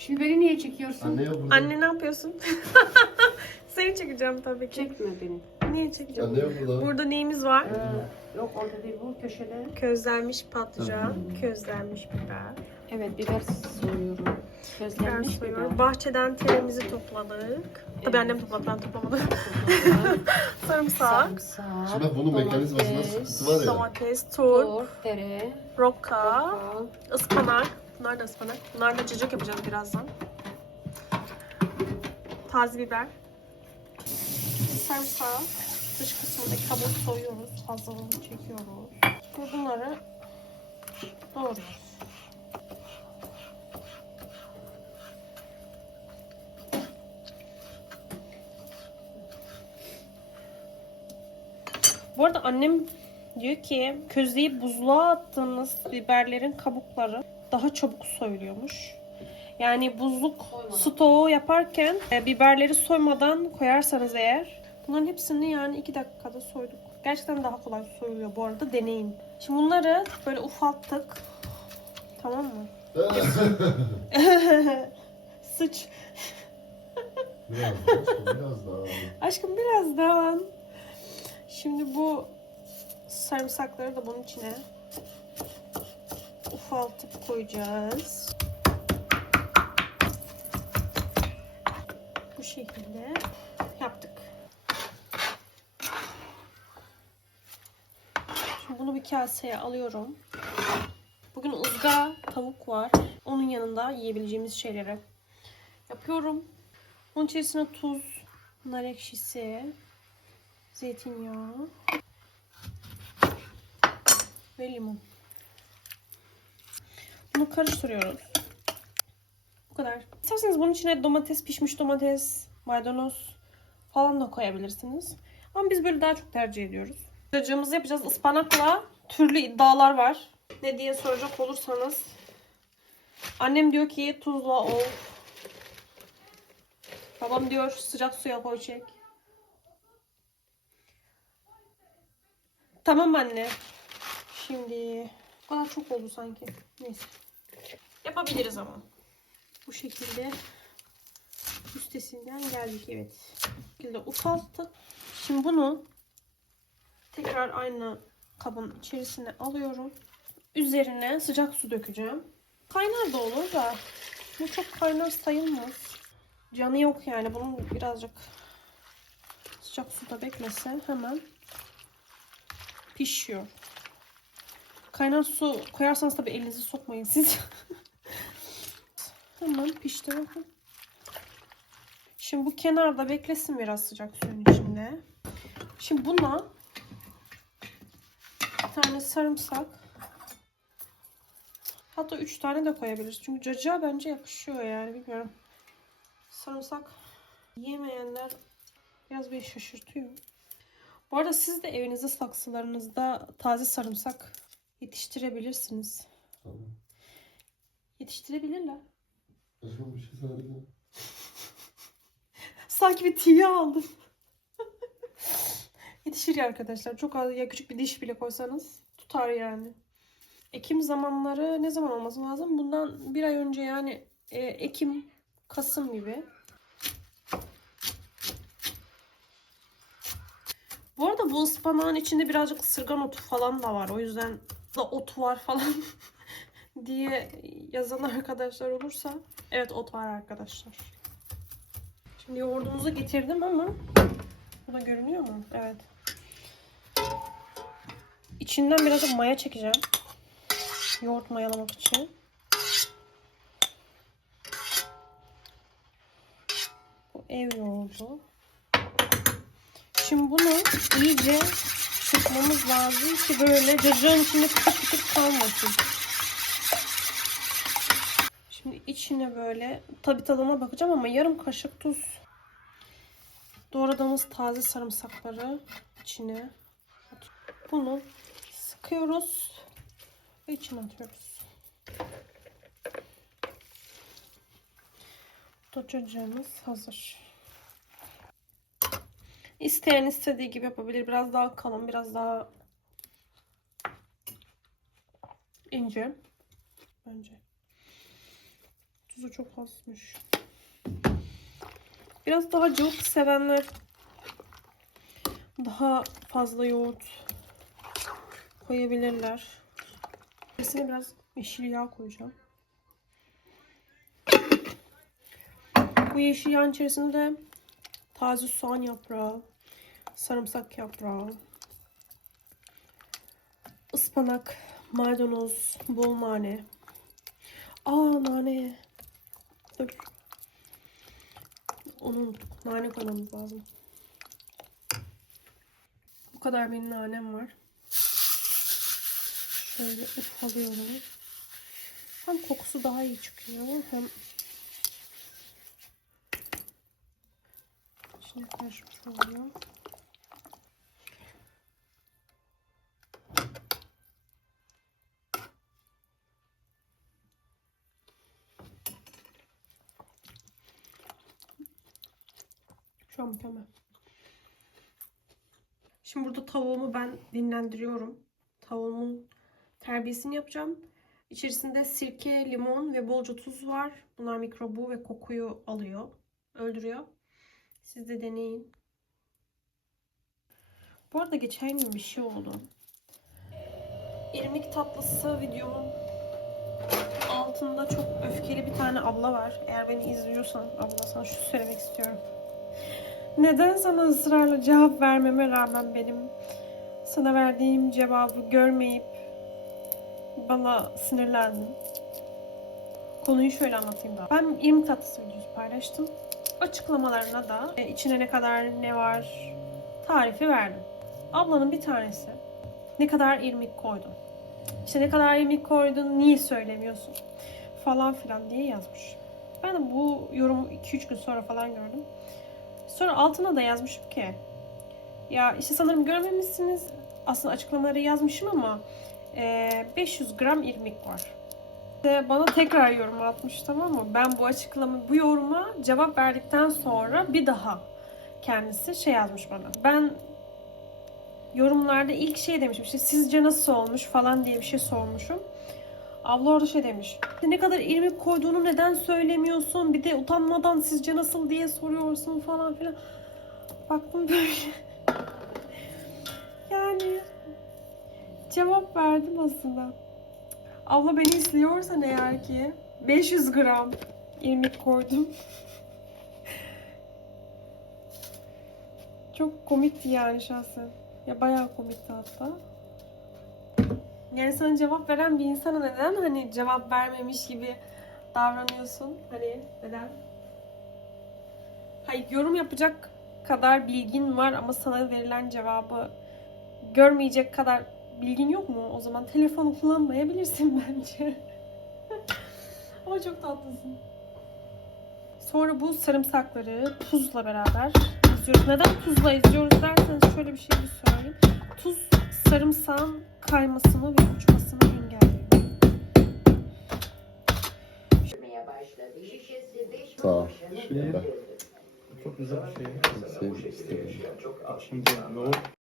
Şimdi beni niye çekiyorsun? Anne yok burada. Anne ne yapıyorsun? Seni çekeceğim tabii ki. Çekme beni. Niye çekeceğim? Anne yok burada. Burada neyimiz var? Ee, yok orada değil bu köşede. Közlenmiş patlıcan, közlenmiş biber. Evet biber soyuyorum. Közlenmiş biber. Bahçeden teremizi topladık. Tabii annem topladı, ben toplamadım. Sarımsak, Sarımsak, Şimdi bunun mekanizması nasıl domates, sıkısı var ya. domates, turp, Tur, tere, roka, roka, ıspanak. Bunlar da ıspanak. Bunlar da cacık yapacağız birazdan. Taze biber. Sarımsak. Dış kısmındaki kabuğu soyuyoruz. Fazlalığını çekiyoruz. Ve bunları doğruyoruz. Bu arada annem diyor ki közleyip buzluğa attığınız biberlerin kabukları daha çabuk soyuluyormuş. Yani buzluk stoğu yaparken e, biberleri soymadan koyarsanız eğer bunların hepsini yani 2 dakikada soyduk. Gerçekten daha kolay soyuluyor bu arada deneyin. Şimdi bunları böyle ufalttık. Tamam mı? Sıç. Biraz daha, biraz daha. Aşkım birazdan. Şimdi bu sarımsakları da bunun içine ufaltıp koyacağız. Bu şekilde yaptık. Şimdi bunu bir kaseye alıyorum. Bugün ızgara tavuk var. Onun yanında yiyebileceğimiz şeyleri yapıyorum. Bunun içerisine tuz, nar ekşisi, zeytinyağı ve limon. Bunu karıştırıyoruz. Bu kadar. İsterseniz bunun içine domates, pişmiş domates, maydanoz falan da koyabilirsiniz. Ama biz böyle daha çok tercih ediyoruz. Cacığımızı yapacağız. Ispanakla türlü iddialar var. Ne diye soracak olursanız. Annem diyor ki tuzla ol. Babam diyor sıcak suya koy çek. Tamam anne. Şimdi bu kadar çok oldu sanki. Neyse. Yapabiliriz ama. Bu şekilde üstesinden geldik evet. Bu şekilde ufalttık. Şimdi bunu tekrar aynı kabın içerisine alıyorum. Üzerine sıcak su dökeceğim. Kaynar da olur da bu çok kaynar sayılmaz. Canı yok yani. Bunun birazcık sıcak suda beklese hemen pişiyor. Kaynar su koyarsanız tabii elinizi sokmayın siz. hemen pişti bakın. Şimdi bu kenarda beklesin biraz sıcak suyun içinde. Şimdi buna bir tane sarımsak hatta üç tane de koyabiliriz. Çünkü cacığa bence yakışıyor yani bilmiyorum. Sarımsak yemeyenler biraz bir şaşırtıyor. Bu arada siz de evinizde saksılarınızda taze sarımsak yetiştirebilirsiniz. Tamam. Yetiştirebilirler. Aşkım bir şey söyledim. Sanki bir tiye aldım. Yetişir ya arkadaşlar. Çok az ya küçük bir diş bile koysanız tutar yani. Ekim zamanları ne zaman olması lazım? Bundan bir ay önce yani e, Ekim, Kasım gibi. Bu arada bu ıspanağın içinde birazcık ısırgan otu falan da var. O yüzden da ot var falan diye yazan arkadaşlar olursa. Evet ot var arkadaşlar. Şimdi yoğurdumuzu getirdim ama bu da görünüyor mu? Evet. İçinden birazcık maya çekeceğim. Yoğurt mayalamak için. Bu ev yoğurdu. Şimdi bunu iyice çırpmamız lazım ki böyle cacığın içinde küçük küçük kalmasın. Şimdi içine böyle tabi tadına bakacağım ama yarım kaşık tuz. Doğradığımız taze sarımsakları içine bunu sıkıyoruz ve içine atıyoruz. Cacığımız hazır. İsteyen istediği gibi yapabilir. Biraz daha kalın, biraz daha ince. Bence. Tuzu çok azmış. Biraz daha cıvık sevenler daha fazla yoğurt koyabilirler. İçerisine biraz yeşil yağ koyacağım. Bu yeşil yağın içerisinde de taze soğan yaprağı, sarımsak yaprağı, ıspanak, maydanoz, bol nane. Aa nane. Dur. Onu unuttuk. Nane koymamız lazım. Bu kadar benim nanem var. Şöyle ufalıyorum. Hem kokusu daha iyi çıkıyor hem içine karışmış oluyor. An mükemmel. Şimdi burada tavuğumu ben dinlendiriyorum. Tavuğumun terbiyesini yapacağım. İçerisinde sirke, limon ve bolca tuz var. Bunlar mikrobu ve kokuyu alıyor, öldürüyor. Siz de deneyin. Bu arada geçen gün bir şey oldu. İrmik tatlısı videomun altında çok öfkeli bir tane abla var. Eğer beni izliyorsan abla sana şu söylemek istiyorum. Neden sana ısrarla cevap vermeme rağmen benim sana verdiğim cevabı görmeyip bana sinirlendin. Konuyu şöyle anlatayım da. Ben 20 tatlısı videosu paylaştım. Açıklamalarına da e, içine ne kadar ne var tarifi verdim. Ablanın bir tanesi ne kadar irmik koydun? İşte ne kadar irmik koydun, niye söylemiyorsun? Falan filan diye yazmış. Ben de bu yorumu 2-3 gün sonra falan gördüm. Sonra altına da yazmışım ki ya işte sanırım görmemişsiniz. Aslında açıklamaları yazmışım ama e, 500 gram irmik var. İşte bana tekrar yorum atmış tamam mı? Ben bu açıklama, bu yoruma cevap verdikten sonra bir daha kendisi şey yazmış bana. Ben yorumlarda ilk şey demişim işte sizce nasıl olmuş falan diye bir şey sormuşum. Abla orada şey demiş. Ne kadar irmik koyduğunu neden söylemiyorsun? Bir de utanmadan sizce nasıl diye soruyorsun falan filan. Baktım böyle. yani cevap verdim aslında. Abla beni izliyorsan eğer ki 500 gram irmik koydum. Çok komikti yani şahsen. Ya bayağı komikti hatta. Yani sana cevap veren bir insana neden hani cevap vermemiş gibi davranıyorsun? Hani neden? Hayır yorum yapacak kadar bilgin var ama sana verilen cevabı görmeyecek kadar bilgin yok mu? O zaman telefonu kullanmayabilirsin bence. ama çok tatlısın. Sonra bu sarımsakları tuzla beraber izliyoruz. Neden tuzla izliyoruz derseniz şöyle bir şey söyleyeyim. Tuz sarımsağın kaymasını ve uçmasını engelliyor. Sağ ol. Şimdi Çok güzel bir şey. sevdim istedim. Şimdi yoğurt